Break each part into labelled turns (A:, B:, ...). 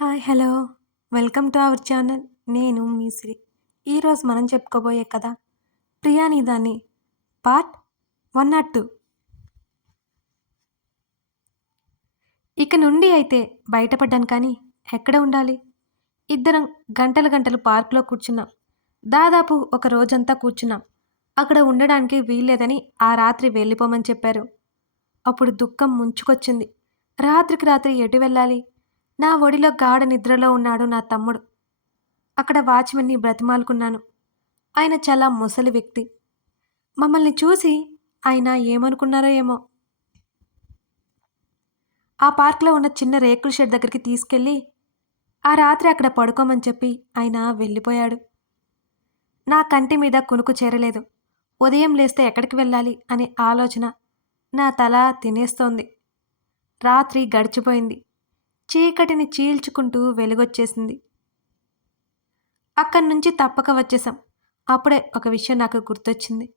A: Hi hello. Welcome to our channel. నేను మీశ్రీ ఈరోజు మనం చెప్పుకోబోయే కథ ప్రియాని దాన్ని పార్ట్ వన్ నాట్ టూ. ఇక నుండి అయితే బయటపడ్డాను కానీ ఎక్కడ ఉండాలి? ఇద్దరం గంటలు గంటలు పార్కులో కూర్చున్నాం. దాదాపు ఒక రోజంతా కూర్చున్నాం. అక్కడ ఉండడానికి వీల్లేదని ఆ రాత్రి వెళ్ళిపోమని చెప్పారు. అప్పుడు దుఃఖం ముంచుకొచ్చింది. రాత్రికి రాత్రి ఎటు వెళ్ళాలి? నా ఒడిలో గాఢ నిద్రలో ఉన్నాడు నా తమ్ముడు. అక్కడ వాచ్మెన్ని బ్రతిమాలుకున్నాను. ఆయన చాలా ముసలి వ్యక్తి. మమ్మల్ని చూసి ఆయన ఏమనుకున్నారో ఏమో. ఆ పార్క్లో ఉన్న చిన్న రేకుల షెడ్ దగ్గరికి తీసుకెళ్ళి ఆ రాత్రి అక్కడ పడుకోమని చెప్పి ఆయన వెళ్ళిపోయాడు. నా కంటి మీద కునుకు చేరలేదు. ఉదయం లేస్తే ఎక్కడికి వెళ్ళాలి అనే ఆలోచన నా తల తినేస్తోంది. రాత్రి గడిచిపోయింది. చీకటిని చీల్చుకుంటూ వెలుగొచ్చేసింది. అక్కడి నుంచి తప్పక వచ్చేసాం అప్పుడే ఒక విషయం నాకు గుర్తొచ్చింది.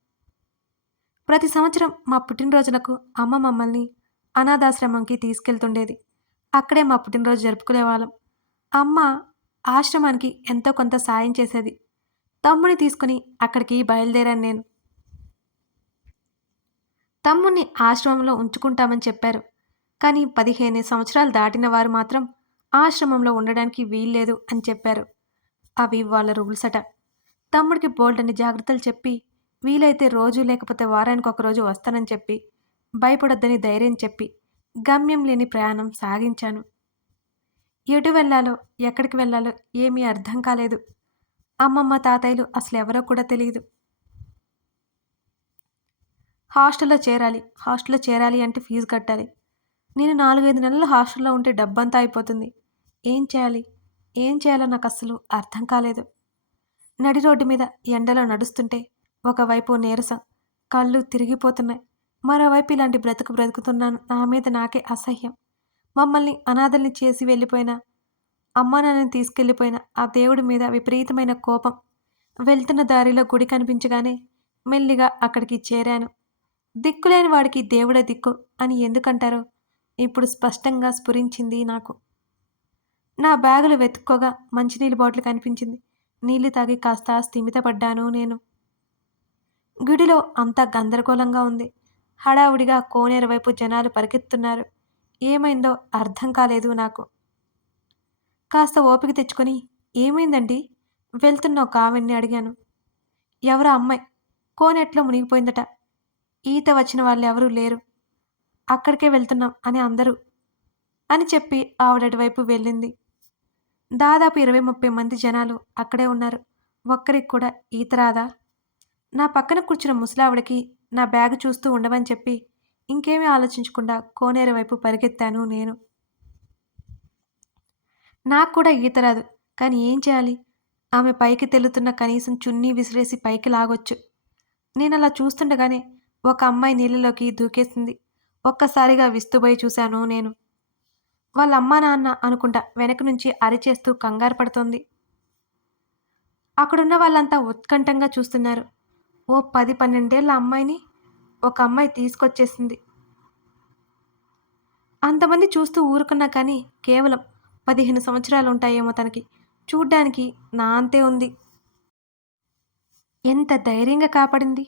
A: ప్రతి సంవత్సరం మా పుట్టినరోజులకు అమ్మ మమ్మల్ని అనాథాశ్రమంకి తీసుకెళ్తుండేది. అక్కడే మా పుట్టినరోజు జరుపుకునేవాళ్ళం. అమ్మ ఆశ్రమానికి ఎంతో కొంత సాయం చేసేది. తమ్ముని తీసుకుని అక్కడికి బయలుదేరాను నేను. తమ్ముణ్ణి ఆశ్రమంలో ఉంచుకుంటామని చెప్పారు. కానీ పదిహేను సంవత్సరాలు దాటిన వారు మాత్రం ఆశ్రమంలో ఉండడానికి వీల్లేదు అని చెప్పారు. అవి వాళ్ళ రూల్స్ అట. తమ్ముడికి బోల్డని జాగ్రత్తలు చెప్పి వీలైతే రోజు లేకపోతే వారానికి ఒక రోజు వస్తానని చెప్పి భయపడొద్దని ధైర్యం చెప్పి గమ్యం లేని ప్రయాణం సాగించాను. ఎటు వెళ్ళాలో ఎక్కడికి వెళ్ళాలో ఏమీ అర్థం కాలేదు. అమ్మమ్మ తాతయ్యలు అసలు ఎవరో కూడా తెలియదు హాస్టల్లో చేరాలి హాస్టల్లో చేరాలి అంటే ఫీజు కట్టాలి. నేను నాలుగైదు నెలలు హాస్టల్లో ఉంటే డబ్బంతా అయిపోతుంది. ఏం చేయాలి? ఏం చేయాలో నాకు అస్సలు అర్థం కాలేదు. నడి రోడ్డు మీద ఎండలో నడుస్తుంటే ఒకవైపు నీరసం కళ్ళు తిరిగిపోతున్నాయి. మరోవైపు ఇలాంటి బ్రతుకు బ్రతుకుతున్నాను నా మీద నాకే అసహ్యం. మమ్మల్ని అనాథల్ని చేసి వెళ్ళిపోయిన అమ్మా నాన్నని తీసుకెళ్ళిపోయిన ఆ దేవుడి మీద విపరీతమైన కోపం. వెళ్తున్న దారిలో గుడి కనిపించగానే మెల్లిగా అక్కడికి చేరాను. దిక్కులేని వాడికి దేవుడే దిక్కు అని ఎందుకంటారో ఇప్పుడు స్పష్టంగా స్ఫురించింది నాకు. నా బ్యాగులు వెతుక్కోగా మంచినీళ్ళ బాటిల్ కనిపించింది. నీళ్ళు తాగి కాస్త స్థిమితపడ్డాను నేను. గుడిలో అంతా గందరగోళంగా ఉంది. హడావుడిగా కోనేరు వైపు జనాలు పరిగెత్తున్నారు. ఏమైందో అర్థం కాలేదు నాకు. కాస్త ఓపిక తెచ్చుకొని ఏమైందండి? వెళ్తున్న ఒక ఆవిడ్ని అడిగాను. ఎవరో అమ్మాయి. కోనేట్లో మునిగిపోయిందట. ఈత వచ్చిన వాళ్ళు ఎవరూ లేరు. అక్కడికే వెళ్తున్నాం అని అందరూ అని చెప్పి ఆవిడ వైపు వెళ్ళింది. దాదాపు ఇరవై ముప్పై మంది జనాలు అక్కడే ఉన్నారు. ఒక్కరికి కూడా ఈత రాదా? నా పక్కన కూర్చున్న ముసలావిడకి నా బ్యాగ్ చూస్తూ ఉండమని చెప్పి ఇంకేమీ ఆలోచించకుండా కోనేరు వైపు పరిగెత్తాను నేను. నాకు కూడా ఈత రాదు. కానీ ఏం చేయాలి? ఆమె పైకి తెలుతున్న కనీసం చున్నీ విసిరేసి పైకి లాగొచ్చు. నేను అలా చూస్తుండగానే ఒక అమ్మాయి నీళ్ళలోకి దూకేసింది. ఒక్కసారిగా విస్తుపోయి చూశాను నేను. వాళ్ళ అమ్మా నాన్న అనుకుంటా వెనక నుంచి అరిచేస్తూ కంగారు పడుతోంది. అక్కడున్న వాళ్ళంతా ఉత్కంఠంగా చూస్తున్నారు. ఓ పది పన్నెండేళ్ళ అమ్మాయిని ఒక అమ్మాయి తీసుకొచ్చేసింది. అంతమంది చూస్తూ ఊరుకున్నా కానీ కేవలం పదిహేను సంవత్సరాలు ఉంటాయేమో తనకి. చూడ్డానికి నా అంతే ఉంది. ఎంత ధైర్యంగా కాపాడింది?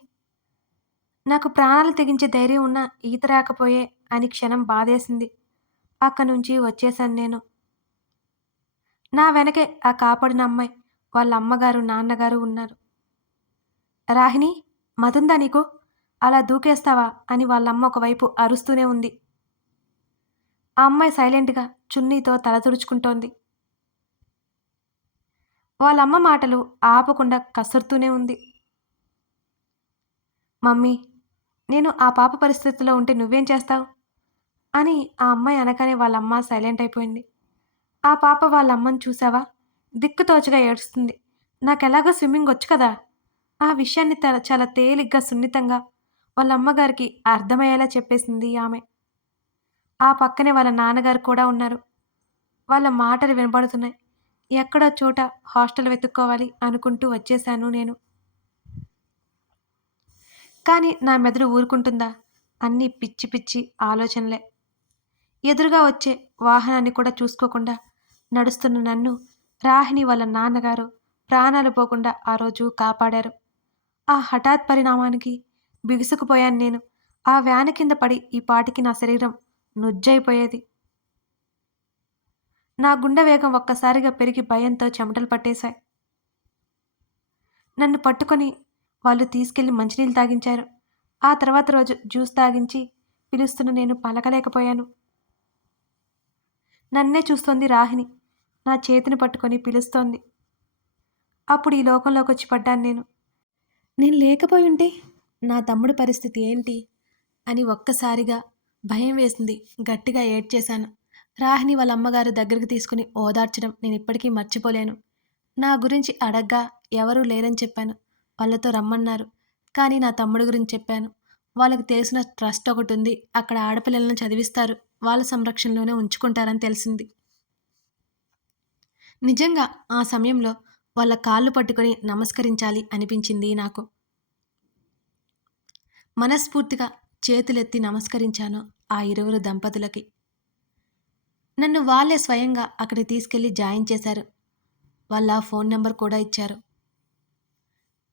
A: నాకు ప్రాణాలు తెగించే ధైర్యం ఉన్నా ఈత రాకపోయే అని క్షణం బాధేసింది. అక్కడి నుంచి వచ్చేశాను నేను. నా వెనకే ఆ కాపాడిన అమ్మాయి వాళ్ళ అమ్మగారు నాన్నగారు ఉన్నారు. రాహిణి మతుందా నీకు? అలా దూకేస్తావా? అని వాళ్ళమ్మ ఒకవైపు అరుస్తూనే ఉంది. ఆ అమ్మాయి సైలెంట్గా చున్నీతో తల తుడుచుకుంటోంది. వాళ్ళమ్మ మాటలు ఆపకుండా కసురుతూనే ఉంది. మమ్మీ నేను ఆ పాప పరిస్థితిలో ఉంటే నువ్వేం చేస్తావు? అని ఆ అమ్మాయి అనగానే వాళ్ళ అమ్మ సైలెంట్ అయిపోయింది. ఆ పాప వాళ్ళ అమ్మని చూసావా దిక్కుతోచగా ఏడుస్తుంది. నాకెలాగో స్విమ్మింగ్ వచ్చు కదా? ఆ విషయాన్ని తల చాలా తేలిగ్గా సున్నితంగా వాళ్ళ అమ్మగారికి అర్థమయ్యేలా చెప్పేసింది ఆమె. ఆ పక్కనే వాళ్ళ నాన్నగారు కూడా ఉన్నారు. వాళ్ళ మాటలు వినబడుతున్నాయి. ఎక్కడో చోట హాస్టల్ వెతుక్కోవాలి అనుకుంటూ వచ్చేశాను నేను. కానీ నా మెదడు ఊరుకుంటుందా? అన్నీ పిచ్చి పిచ్చి ఆలోచనలే. ఎదురుగా వచ్చే వాహనాన్ని కూడా చూసుకోకుండా నడుస్తున్న నన్ను రాహిణి వాళ్ళ నాన్నగారు ప్రాణాలు పోకుండా ఆ రోజు కాపాడారు. ఆ హఠాత్ పరిణామానికి బిగుసుకుపోయాను నేను. ఆ వ్యాన్ కింద పడి ఈ పాటికి నా శరీరం నుజ్జైపోయేది. నా గుండె వేగం ఒక్కసారిగా పెరిగి భయంతో చెమటలు పట్టేశాయి. నన్ను పట్టుకొని వాళ్ళు తీసుకెళ్ళి మంచినీళ్ళు తాగించారు. ఆ తర్వాత రోజు జ్యూస్ తాగించి పిలుస్తున్న నేను పలకలేకపోయాను. నన్నే చూస్తోంది రాహిణి. నా చేతిని పట్టుకొని పిలుస్తోంది. అప్పుడు ఈ లోకంలోకి వచ్చి పడ్డాను నేను. నేను లేకపోయి ఉంటే నా తమ్ముడి పరిస్థితి ఏంటి? అని ఒక్కసారిగా భయం వేసింది. గట్టిగా ఏడ్చేశాను. రాహిణి వాళ్ళ అమ్మగారు దగ్గరికి తీసుకుని ఓదార్చడం నేను ఇప్పటికీ మర్చిపోలేను. నా గురించి అడగ్గా ఎవరూ లేరని చెప్పాను. వాళ్ళతో రమ్మన్నారు. కానీ నా తమ్ముడు గురించి చెప్పాను. వాళ్ళకి తెలిసిన ట్రస్ట్ ఒకటి ఉంది. అక్కడ ఆడపిల్లలను చదివిస్తారు. వాళ్ళ సంరక్షణలోనే ఉంచుకుంటారని తెలిసింది. నిజంగా ఆ సమయంలో వాళ్ళ కాళ్ళు పట్టుకొని నమస్కరించాలి అనిపించింది నాకు. మనస్ఫూర్తిగా చేతులెత్తి నమస్కరించాను ఆ ఇరువురు దంపతులకి. నన్ను వాళ్ళే స్వయంగా అక్కడికి తీసుకెళ్ళి జాయిన్ చేశారు. వాళ్ళ ఫోన్ నెంబర్ కూడా ఇచ్చారు.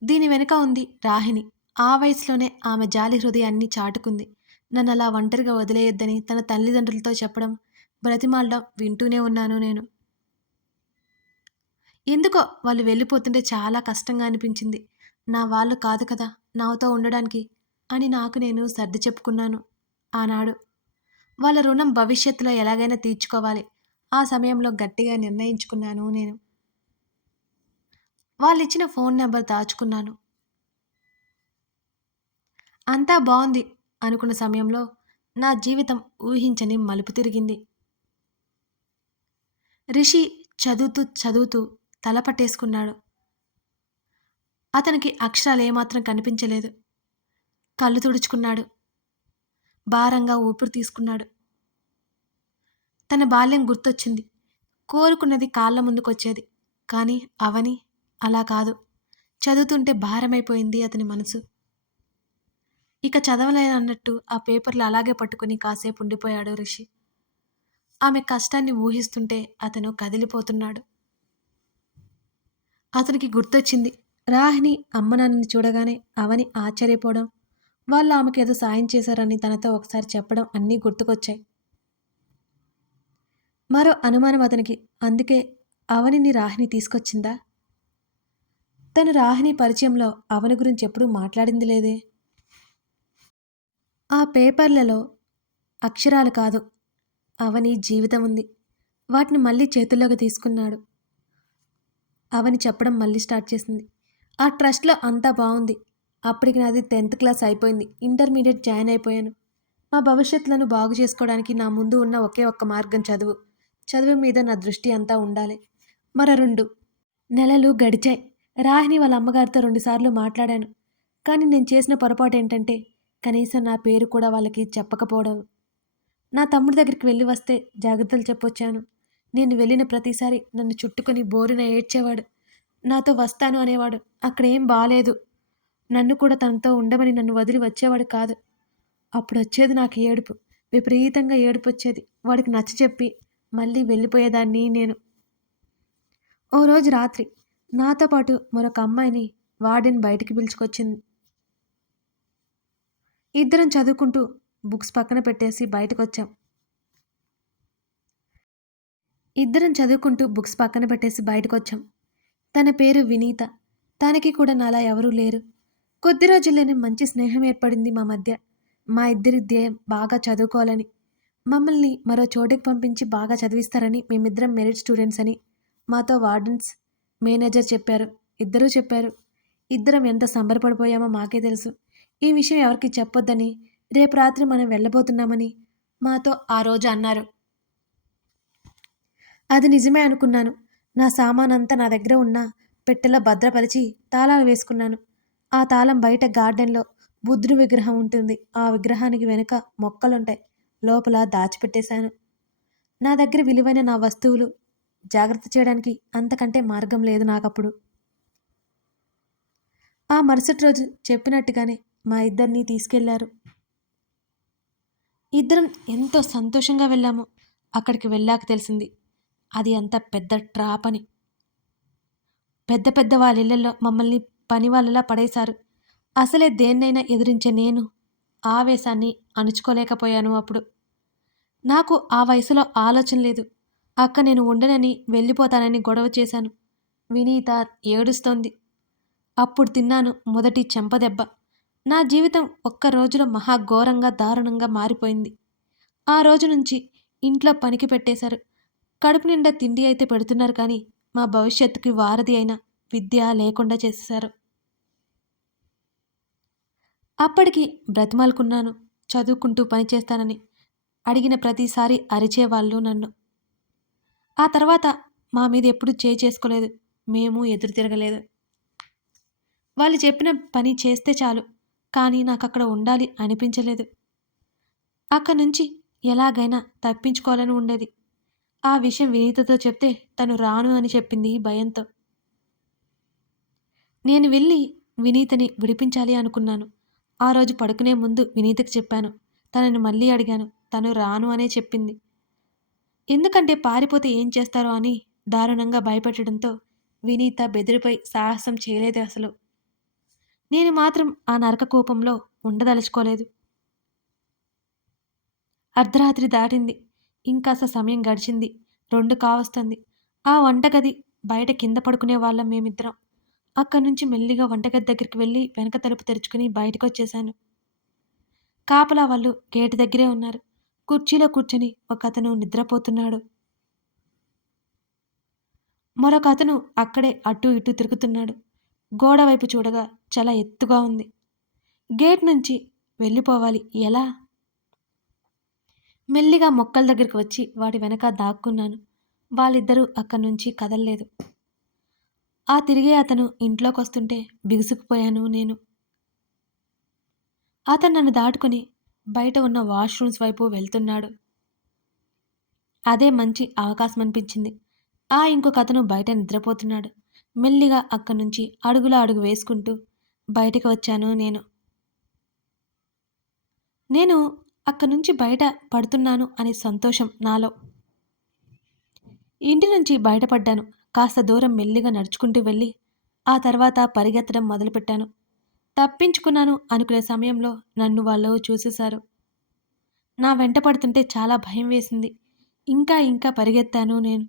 A: దీని వెనుక ఉంది రాహిణి. ఆ వయసులోనే ఆమె జాలి హృదయాన్ని చాటుకుంది. నన్ను అలా ఒంటరిగా వదిలేయొద్దని తన తల్లిదండ్రులతో చెప్పడం బ్రతిమాలడం వింటూనే ఉన్నాను నేను. ఎందుకో వాళ్ళు వెళ్ళిపోతుంటే చాలా కష్టంగా అనిపించింది. నా వాళ్ళు కాదు కదా నాతో ఉండడానికి అని నాకు నేను సర్ది చెప్పుకున్నాను ఆనాడు. వాళ్ళ రుణం భవిష్యత్తులో ఎలాగైనా తీర్చుకోవాలి. ఆ సమయంలో గట్టిగా నిర్ణయించుకున్నాను నేను. వాళ్ళు ఇచ్చిన ఫోన్ నెంబర్ దాచుకున్నాను. అంతా బాగుంది అనుకున్న సమయంలో నా జీవితం ఊహించని మలుపు తిరిగింది. రిషి చదువుతూ చదువుతూ తల పట్టేసుకున్నాడు. అతనికి అక్షరాలు ఏమాత్రం కనిపించలేదు. కళ్ళు తుడుచుకున్నాడు. భారంగా ఊపిరి తీసుకున్నాడు. తన బాల్యం గుర్తొచ్చింది. కోరుకున్నది కాళ్ళ ముందుకొచ్చేది. కానీ అవని అలా కాదు. చదువుతుంటే భారమైపోయింది అతని మనసు. ఇక చదవలేనన్నట్టు ఆ పేపర్లు అలాగే పట్టుకుని కాసేపు ఉండిపోయాడు రిషి. ఆమె కష్టాన్ని ఊహిస్తుంటే అతను కదిలిపోతున్నాడు. అతనికి గుర్తొచ్చింది రాహిణి అమ్మ నాన్నని చూడగానే అవని ఆశ్చర్యపోవడం వాళ్ళు ఆమెకు ఏదో సాయం చేశారని తనతో ఒకసారి చెప్పడం అన్నీ గుర్తుకొచ్చాయి. మరో అనుమానం అతనికి అందుకే అవనిని రాహిణి తీసుకొచ్చిందా? తను రాహిణి పరిచయంలో అవని గురించి ఎప్పుడూ మాట్లాడింది లేదే. ఆ పేపర్లలో అక్షరాలు కాదు అవని జీవితం ఉంది. వాటిని మళ్ళీ చేతుల్లోకి తీసుకున్నాడు. అవని చెప్పడం మళ్ళీ స్టార్ట్ చేసింది. ఆ ట్రస్ట్లో అంతా బాగుంది. అప్పటికి నాది టెన్త్ క్లాస్ అయిపోయింది. ఇంటర్మీడియట్ జాయిన్ అయిపోయాను. మా భవిష్యత్తులను బాగు చేసుకోవడానికి నా ముందు ఉన్న ఒకే ఒక్క మార్గం చదువు. చదువు మీద నా దృష్టి అంతా ఉండాలి. మరో రెండు నెలలు గడిచాయి. రాహిణి వాళ్ళ అమ్మగారితో రెండుసార్లు మాట్లాడాను. కానీ నేను చేసిన పొరపాటు ఏంటంటే కనీసం నా పేరు కూడా వాళ్ళకి చెప్పకపోవడం. నా తమ్ముడి దగ్గరికి వెళ్ళి వస్తే జాగ్రత్తలు చెప్పొచ్చాను. నేను వెళ్ళిన ప్రతిసారి నన్ను చుట్టుకొని బోరున ఏడ్చేవాడు. నాతో వస్తాను అనేవాడు. అక్కడేం బాలేదు. నన్ను కూడా తనతో ఉండమని నన్ను వదిలి వచ్చేవాడు కాదు. అప్పుడు వచ్చేది నాకు ఏడుపు. విపరీతంగా ఏడుపు వచ్చేది వాడికి నచ్చ చెప్పి మళ్ళీ వెళ్ళిపోయేదాన్ని నేను. ఓ రోజు రాత్రి నాతో పాటు మరొక అమ్మాయిని వార్డెన్ బయటికి పిలుచుకొచ్చింది. ఇద్దరం చదువుకుంటూ బుక్స్ పక్కన పెట్టేసి బయటకు వచ్చాం ఇద్దరం చదువుకుంటూ బుక్స్ పక్కన పెట్టేసి బయటకు వచ్చాం తన పేరు వినీత. తనకి కూడా నాలా ఎవరూ లేరు. కొద్ది రోజుల్లోనే మంచి స్నేహం ఏర్పడింది మా మధ్య. మా ఇద్దరి ధ్యేయం బాగా చదువుకోవాలని. మమ్మల్ని మరో చోటుకి పంపించి బాగా చదివిస్తారని మేమిద్దరం మెరిట్ స్టూడెంట్స్ అని. మాతో వార్డెన్స్ మేనేజర్ చెప్పారు. ఇద్దరూ చెప్పారు. ఇద్దరం ఎంత సంబరపడిపోయామో మాకే తెలుసు. ఈ విషయం ఎవరికి చెప్పొద్దని రేపు రాత్రి మనం వెళ్ళబోతున్నామని మాతో ఆ రోజు అన్నారు. అది నిజమే అనుకున్నాను. నా సామానంతా నా దగ్గర ఉన్న పెట్టెలో భద్రపరిచి తాళాలు వేసుకున్నాను. ఆ తాళం బయట గార్డెన్లో బుద్ధుడి విగ్రహం ఉంటుంది. ఆ విగ్రహానికి వెనుక మొక్కలుంటాయి. లోపల దాచిపెట్టేశాను. నా దగ్గర విలువైన నా వస్తువులు జాగ్రత్త చేయడానికి అంతకంటే మార్గం లేదు నాకప్పుడు. ఆ మరుసటి రోజు చెప్పినట్టుగానే మా ఇద్దరిని తీసుకెళ్ళారు. ఇద్దరం ఎంతో సంతోషంగా వెళ్ళాము. అక్కడికి వెళ్ళాక తెలిసింది అది అంత పెద్ద ట్రాప్ అని. పెద్ద పెద్ద వాళ్ళ ఇళ్ళలో మమ్మల్ని పని వాళ్ళలా పడేశారు. అసలే దేన్నైనా ఎదిరించే నేను ఆవేశాన్ని అణుచుకోలేకపోయాను అప్పుడు. నాకు ఆ వయసులో ఆలోచన లేదు. అక్క నేను ఉండనని వెళ్ళిపోతానని గొడవ చేశాను. వినీత ఏడుస్తోంది. అప్పుడు తిన్నాను మొదటి చెంపదెబ్బ. నా జీవితం ఒక్క రోజులో మహాఘోరంగా దారుణంగా మారిపోయింది. ఆ రోజు నుంచి ఇంట్లో పనికి పెట్టేశారు. కడుపు నిండా తిండి అయితే పెడుతున్నారు కానీ మా భవిష్యత్తుకి వారధి అయిన విద్య లేకుండా చేసేశారు. అప్పటికి బ్రతిమాలుకున్నాను. చదువుకుంటూ పనిచేస్తానని అడిగిన ప్రతిసారి అరిచేవాళ్ళు నన్ను. ఆ తర్వాత మా మీద ఎప్పుడు చేయి చేసుకోలేదు. మేము ఎదురు తిరగలేదు. వాళ్ళు చెప్పిన పని చేస్తే చాలు కానీ నాకు అక్కడ ఉండాలి అనిపించలేదు. అక్కడి నుంచి ఎలాగైనా తప్పించుకోవాలని ఉండేది. ఆ విషయం వినీతతో చెప్తే తను రాను అని చెప్పింది భయంతో. నేను వెళ్ళి వినీతని విడిపించాలి అనుకున్నాను. ఆ రోజు పడుకునే ముందు వినీతకు చెప్పాను. తనని మళ్ళీ అడిగాను. తను రాను అనే చెప్పింది. ఎందుకంటే పారిపోతే ఏం చేస్తారో అని దారుణంగా భయపెట్టడంతో వినీత బెదిరిపై సాహసం చేయలేదు అసలు. నేను మాత్రం ఆ నరక కోపంలో ఉండదలుచుకోలేదు. అర్ధరాత్రి దాటింది. ఇంకాస్త సమయం గడిచింది. రెండు కావస్తుంది. ఆ వంటగది బయట కింద పడుకునే వాళ్ళం మేమిద్దరం. అక్కడి నుంచి మెల్లిగా వంటగది దగ్గరికి వెళ్ళి వెనక తలుపు తెరుచుకుని బయటకు వచ్చేశాను కాపలా వాళ్ళు గేటు దగ్గరే ఉన్నారు. కుర్చీలో కూర్చొని ఒక అతను నిద్రపోతున్నాడు. మరొక అతను అక్కడే అటు ఇటు తిరుగుతున్నాడు. గోడ వైపు చూడగా చాలా ఎత్తుగా ఉంది. గేట్ నుంచి వెళ్ళిపోవాలి. ఎలా? మెల్లిగా మొక్కల దగ్గరికి వచ్చి వాటి వెనక దాక్కున్నాను. వాళ్ళిద్దరూ అక్కడి నుంచి కదల్లేదు. ఆ తిరిగే అతను ఇంట్లోకి వస్తుంటే బిగుసుకుపోయాను నేను. అతను నన్ను దాటుకుని బయట ఉన్న వాష్రూమ్స్ వైపు వెళ్తున్నాడు. అదే మంచి అవకాశం అనిపించింది ఆ ఇంకొక అతను బయట నిద్రపోతున్నాడు. మెల్లిగా అక్కడి నుంచి అడుగుల అడుగు వేసుకుంటూ బయటకు వచ్చాను నేను. నేను అక్కడి నుంచి బయట పడుతున్నాను అనే సంతోషం నాలో. ఇంటి నుంచి బయటపడ్డాను. కాస్త దూరం మెల్లిగా నడుచుకుంటూ వెళ్ళి ఆ తర్వాత పరిగెత్తడం మొదలుపెట్టాను. తప్పించుకున్నాను అనుకునే సమయంలో నన్ను వాళ్ళు చూసేశారు. నా వెంట పడుతుంటే చాలా భయం వేసింది. ఇంకా ఇంకా పరిగెత్తాను నేను.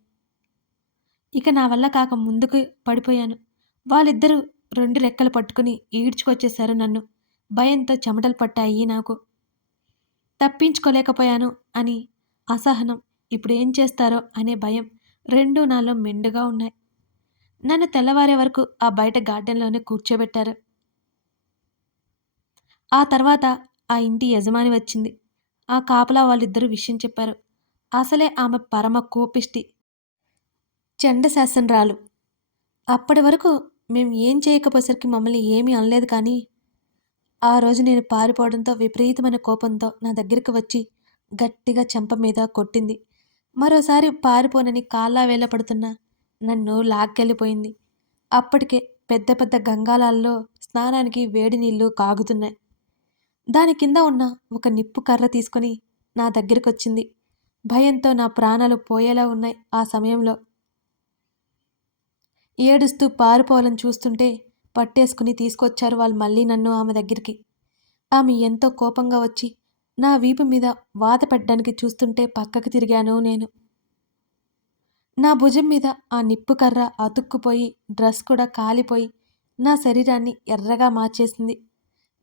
A: ఇక నా వల్ల కాక ముందుకు పడిపోయాను. వాళ్ళిద్దరూ రెండు రెక్కలు పట్టుకుని ఈడ్చుకొచ్చేశారు నన్ను. భయంతో చెమటలు పట్టాయి నాకు. తప్పించుకోలేకపోయాను అని అసహనం. ఇప్పుడు ఏం చేస్తారో అనే భయం రెండూ నాలో మెండుగా ఉన్నాయి. నన్ను తెల్లవారే వరకు ఆ బయట గార్డెన్లోనే కూర్చోబెట్టారు. ఆ తర్వాత ఆ ఇంటి యజమాని వచ్చింది. ఆ కాపలా వాళ్ళిద్దరూ విషయం చెప్పారు. అసలే ఆమె పరమ కోపిష్టి చండశాసనరాలు అప్పటి వరకు మేము ఏం చేయకపోయేసరికి మమ్మల్ని ఏమీ అనలేదు కానీ ఆ రోజు నేను పారిపోవడంతో విపరీతమైన కోపంతో నా దగ్గరికి వచ్చి గట్టిగా చెంప మీద కొట్టింది. మరోసారి పారిపోనని కాళ్ళ వేళ పడుతున్నా నన్ను లాక్కెళ్ళిపోయింది. అప్పటికే పెద్ద పెద్ద గంగాలాల్లో స్నానానికి వేడి నీళ్ళు కాగుతున్నాయి. దాని కింద ఉన్న ఒక నిప్పు కర్ర తీసుకొని నా దగ్గరకొచ్చింది. భయంతో నా ప్రాణాలు పోయేలా ఉన్నాయి ఆ సమయంలో. ఏడుస్తూ పారిపోవాలని చూస్తుంటే పట్టేసుకుని తీసుకొచ్చారు వాళ్ళు మళ్ళీ నన్ను ఆమె దగ్గరికి. ఆమె ఎంతో కోపంగా వచ్చి నా వీపు మీద వాత పెట్టడానికి చూస్తుంటే పక్కకు తిరిగాను నేను. నా భుజం మీద ఆ నిప్పు కర్ర అతుక్కుపోయి డ్రెస్ కూడా కాలిపోయి నా శరీరాన్ని ఎర్రగా మార్చేసింది.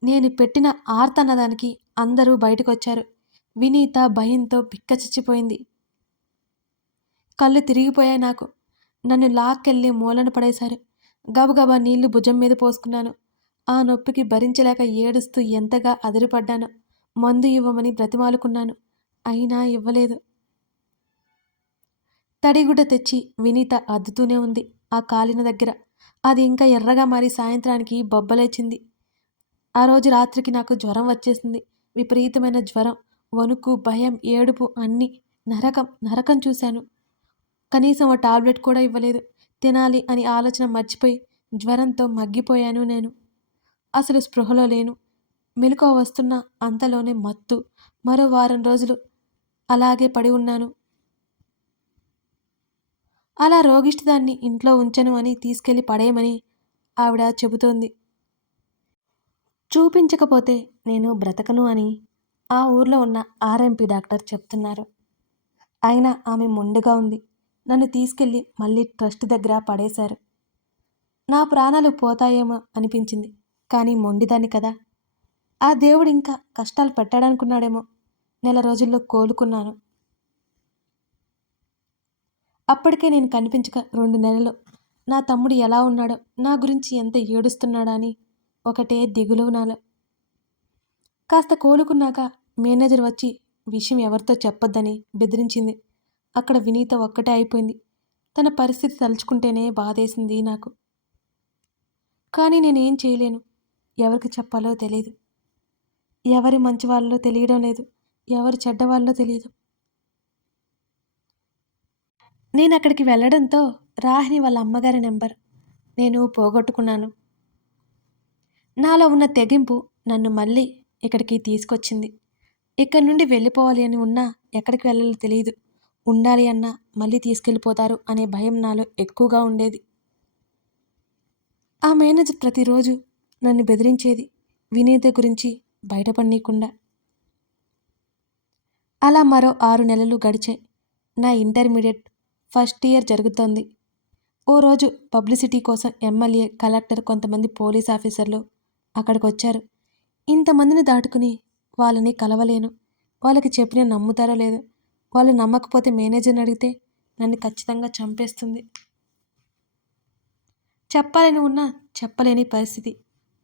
A: నేను పెట్టిన ఆర్తన్నదానికి అందరూ బయటకొచ్చారు. వినీత భయంతో బిక్కచచ్చిపోయింది. కళ్ళు తిరిగిపోయాయి నాకు. నన్ను లాక్కెళ్ళి మూలను పడేశారు. గబగబా నీళ్ళు భుజం మీద పోసుకున్నాను. ఆ నొప్పికి భరించలేక ఏడుస్తూ ఎంతగా అదిరిపడ్డాను మందు ఇవ్వమని బ్రతిమాలుకున్నాను. అయినా ఇవ్వలేదు. తడిగుడ్డ తెచ్చి వినీత అద్దుతూనే ఉంది ఆ కాలిన దగ్గర. అది ఇంకా ఎర్రగా మారి సాయంత్రానికి బొబ్బలేచింది. ఆ రోజు రాత్రికి నాకు జ్వరం వచ్చేసింది. విపరీతమైన జ్వరం వణుకు భయం ఏడుపు అన్నీ నరకం నరకం చూశాను. కనీసం ఆ టాబ్లెట్ కూడా ఇవ్వలేదు. తినాలి అని ఆలోచన మర్చిపోయి జ్వరంతో మగ్గిపోయాను నేను. అసలు స్పృహలో లేను. మెలకువ వస్తున్న అంతలోనే మత్తు. మరో వారం రోజులు అలాగే పడి ఉన్నాను. అలా రోగిష్టిదాన్ని ఇంట్లో ఉంచను అని తీసుకెళ్ళి పడేయమని ఆవిడ చెబుతోంది. చూపించకపోతే నేను బ్రతకను అని ఆ ఊర్లో ఉన్న ఆర్ఎంపీ డాక్టర్ చెప్తున్నారు. అయినా ఆమె మొండిగా ఉంది. నన్ను తీసుకెళ్ళి మళ్ళీ ట్రస్ట్ దగ్గర పడేశారు. నా ప్రాణాలు పోతాయేమో అనిపించింది. కానీ మొండిదాన్ని కదా. ఆ దేవుడు ఇంకా కష్టాలు పెట్టాడనుకున్నాడేమో. నెల రోజుల్లో కోలుకున్నాను. అప్పటికే నేను కనిపించక రెండు నెలలు. నా తమ్ముడు ఎలా ఉన్నాడో నా గురించి ఎంత ఏడుస్తున్నాడా అని ఒకటే దిగులునాల కాస్త కోలుకున్నాక మేనేజర్ వచ్చి విషయం ఎవరితో చెప్పొద్దని బెదిరించింది. అక్కడ వినీత ఒక్కటే అయిపోయింది. తన పరిస్థితి తలుచుకుంటేనే బాధేసింది నాకు. కానీ నేనేం చేయలేను. ఎవరికి చెప్పాలో తెలియదు ఎవరి మంచి వాళ్ళలో తెలియడం లేదు. ఎవరు చెడ్డవాళ్ళో తెలియదు. నేను అక్కడికి వెళ్ళడంతో రాహిని వాళ్ళ అమ్మగారి నెంబర్ నేను పోగొట్టుకున్నాను. నాలో ఉన్న తెగింపు నన్ను మళ్ళీ ఇక్కడికి తీసుకొచ్చింది. ఇక్కడి నుండి వెళ్ళిపోవాలి అని ఉన్నా ఎక్కడికి వెళ్ళాలో తెలియదు ఉండాలి అన్నా మళ్ళీ తీసుకెళ్ళిపోతారు అనే భయం నాలో ఎక్కువగా ఉండేది. ఆ మేనేజర్ ప్రతిరోజు నన్ను బెదిరించేది వినీత గురించి బయటపడనీయకుండా. అలా మరో ఆరు నెలలు గడిచాయి. నా ఇంటర్మీడియట్ ఫస్ట్ ఇయర్ జరుగుతోంది. ఓ రోజు పబ్లిసిటీ కోసం ఎమ్మెల్యే కలెక్టర్ కొంతమంది పోలీస్ ఆఫీసర్లు అక్కడికి వచ్చారు ఇంతమందిని దాటుకుని వాళ్ళని కలవలేను. వాళ్ళకి చెప్పిన నమ్ముతారో లేదో వాళ్ళు నమ్మకపోతే మేనేజర్ని అడిగితే నన్ను ఖచ్చితంగా చంపేస్తుంది. చెప్పాలని ఉన్నా చెప్పలేని పరిస్థితి.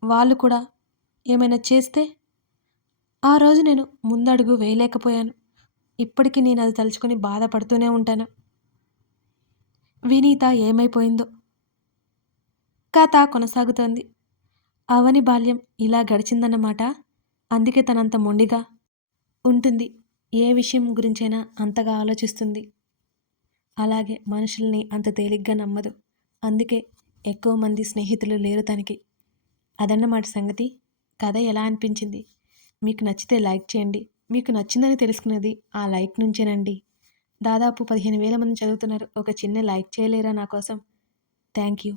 A: వాళ్ళు కూడా ఏమైనా చేస్తే ఆ రోజు నేను ముందడుగు వేయలేకపోయాను. ఇప్పటికీ నేను అది తలుచుకొని బాధపడుతూనే ఉంటాను. వినీత ఏమైపోయిందో కథ కొనసాగుతోంది. అవని బాల్యం ఇలా గడిచిందన్నమాట. అందుకే తనంత మొండిగా ఉంటుంది. ఏ విషయం గురించైనా అంతగా ఆలోచిస్తుంది. అలాగే మనుషుల్ని అంత తేలిగ్గా నమ్మదు. అందుకే ఎక్కువ మంది స్నేహితులు లేరు తనకి. అదన్నమాట సంగతి. కథ ఎలా అనిపించింది? మీకు నచ్చితే లైక్ చేయండి. మీకు నచ్చిందని తెలుసుకున్నది ఆ లైక్ నుంచేనండి. దాదాపు పదిహేను వేల మంది చదువుతున్నారు. ఒక చిన్న లైక్ చేయలేరా నా కోసం? Thank you.